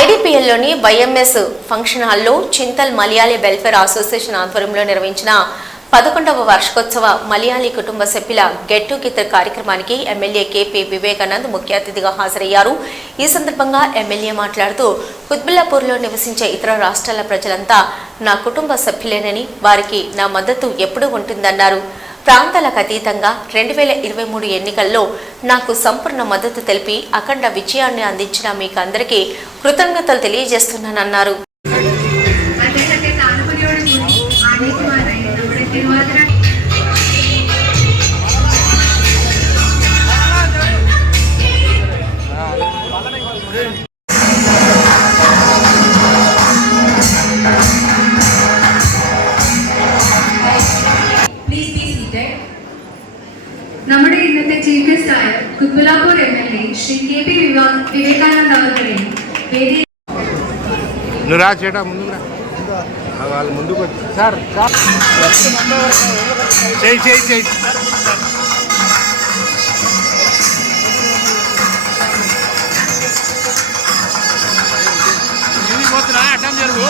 ఐడిపిఎల్లోని YMS function హాల్లో Chintal Malayali welfare association ఆధ్వర్యంలో నిర్వహించిన 11వ వార్షికోత్సవ మలయాళీ కుటుంబ సభ్యుల గెట్ టుగెదర్ కార్యక్రమానికి ఎమ్మెల్యే కేపీ వివేకానంద్ ముఖ్య అతిథిగా హాజరయ్యారు. ఈ సందర్భంగా ఎమ్మెల్యే మాట్లాడుతూ కుత్బుల్లాపూర్లో నివసించే ఇతర రాష్ట్రాల ప్రజలంతా నా కుటుంబ సభ్యులేనని, వారికి నా మద్దతు ఎప్పుడూ ఉంటుందన్నారు. ప్రాంతాలకు అతీతంగా 2023 ఎన్నికల్లో నాకు సంపూర్ణ మద్దతు తెలిపి అఖండ విజయాన్ని అందించిన మీకు అందరికీ కృతజ్ఞతలు తెలియజేస్తున్నానన్నారు. നമ്മുടെ ഇന്നത്തെ ചീഫ് ഗസ്റ്റ് ആയ കുത്ബുല്ലാപൂർ എംഎൽഎ ശ്രീ കെ.പി. വിവേകാനന്ദ് അവരുടെയും అడ్డం జరుగు.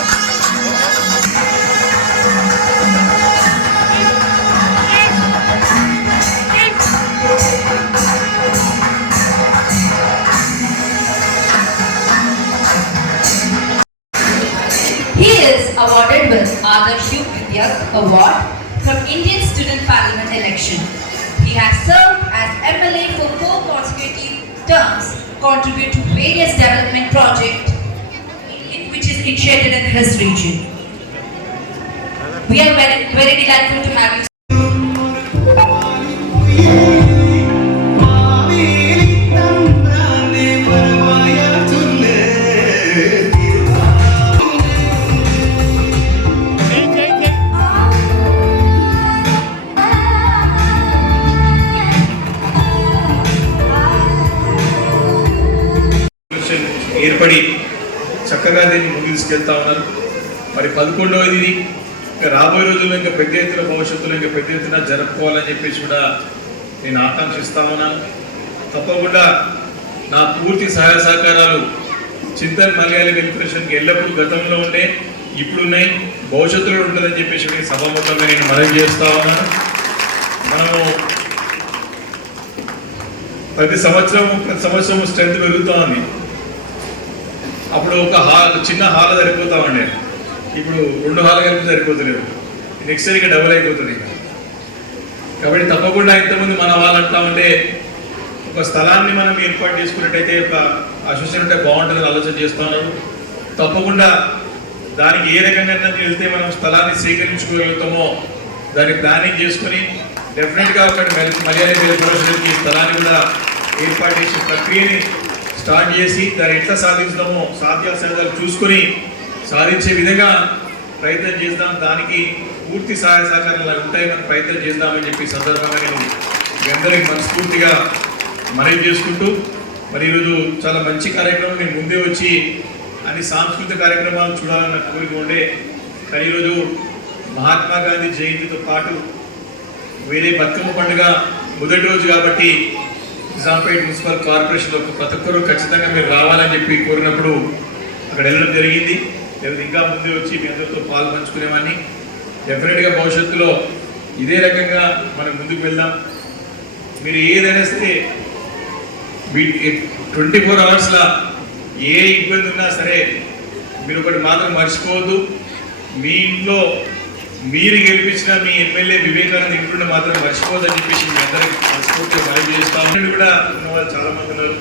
He is awarded with Adarsh Vidyak Award from Indian Student Parliament election. He has served as MLA for 4 consecutive terms, contribute to various development projects which is initiated in his region. We are very delighted to have you. ఏర్పడి చక్కగా దీన్ని ముందుకు తీసుకెళ్తా ఉన్నారు. మరి 11వది ఇంకా రాబోయే రోజుల్లో ఇంకా పెద్ద ఎత్తున భవిష్యత్తులో ఇంకా పెద్ద ఎత్తున జరుపుకోవాలని చెప్పేసి కూడా నేను ఆకాంక్షిస్తా ఉన్నాను. తప్పకుండా నా పూర్తి సహాయ సహకారాలు చింతల్ మలయాళీ వెల్ఫేర్కి ఎల్లప్పుడూ గతంలో ఉండే ఇప్పుడున్నాయి, భవిష్యత్తులో ఉంటుందని చెప్పేసి సభాముఖంగా నేను మనవి చేస్తా ఉన్నాను. మనము ప్రతి సంవత్సరం స్ట్రెంత్ పెరుగుతూ ఉంది. అప్పుడు ఒక చిన్న హాల్ సరిపోతామండి, ఇప్పుడు 2 హాల్ కలిపి సరిపోతలేదు. నెక్స్ట్ ఇయర్ డబుల్ అయిపోతుంది. కాబట్టి తప్పకుండా ఇంతకుముందు మన వాళ్ళు అంటామంటే ఒక స్థలాన్ని మనం ఏర్పాటు చేసుకున్నట్టయితే ఒక అసోసియేషన్ ఉంటే బాగుంటుందని ఆలోచన చేస్తూ ఉన్నారు. తప్పకుండా దానికి ఏ రకంగా వెళ్తే మనం స్థలాన్ని సేకరించుకోగలుగుతామో దాన్ని ప్లానింగ్ చేసుకుని డెఫినెట్గా అక్కడ మలయాళీ వెల్ఫేర్ స్థలాన్ని కూడా ఏర్పాటు చేసే ప్రక్రియని స్టార్ట్ చేసి దాన్ని ఎట్లా సాధిస్తామో సాధ్యాసాధ్యాలు చూసుకొని సాధించే విధంగా ప్రయత్నం చేద్దాం. దానికి పూర్తి సహాయ సహకారాలు ఉంటాయి, మనం ప్రయత్నం చేద్దామని చెప్పి సందర్భంగా నేను మీ అందరికీ మనస్ఫూర్తిగా మనవి చేసుకుంటూ, మరి ఈరోజు చాలా మంచి కార్యక్రమం. నేను ముందే వచ్చి అన్ని సాంస్కృతిక కార్యక్రమాలు చూడాలన్న కోరిక ఉండే, కానీ ఈరోజు మహాత్మా గాంధీ జయంతితో పాటు వేరే బతుకమ్మ పండుగ మొదటి రోజు కాబట్టి నిజాంపేట మున్సిపల్ కార్పొరేషన్లో ప్రతి ఒక్కరూ ఖచ్చితంగా మీరు రావాలని చెప్పి కోరినప్పుడు అక్కడ వెళ్ళడం జరిగింది. లేదా ఇంకా ముందే వచ్చి మీ అందరితో పాలు పంచుకునేవాడిని. డెఫినెట్గా భవిష్యత్తులో ఇదే రకంగా మనం ముందుకు వెళ్దాం. మీరు ఏదైనా సరే 24 అవర్స్లో ఏ ఇబ్బంది ఉన్నా సరే మీరు ఒకటి మాత్రం మర్చిపోవద్దు, మీ ఇంట్లో మీరు గెలిపించిన మీ ఎమ్మెల్యే వివేకానంద్ ఇంట్లో మాత్రం మర్చిపోదని చెప్పేసి మీ అందరికీ మనస్ఫూర్తిగా మనవి చేస్తాను. కూడా ఉన్న వాళ్ళు చాలా మంది ఉన్నారు.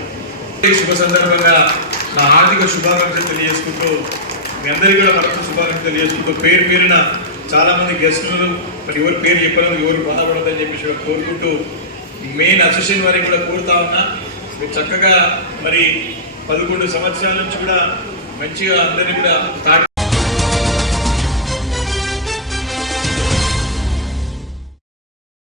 శుభ సందర్భంగా నా హార్దిక శుభాకాంక్షలు తెలియజేసుకుంటూ, మీ అందరికీ కూడా మనకు శుభాకాంక్షలు తెలియజేసుకుంటూ, పేరు పేరున చాలా మంది గెస్టులు మరి ఎవరు పేరు చెప్పడం ఎవరు బాధపడదని చెప్పేసి కోరుకుంటూ, మెయిన్ అసోసియేషన్ వారికి కూడా కోరుతా ఉన్నా, మీరు చక్కగా మరి 11 సంవత్సరాల నుంచి కూడా మంచిగా అందరినీ కూడా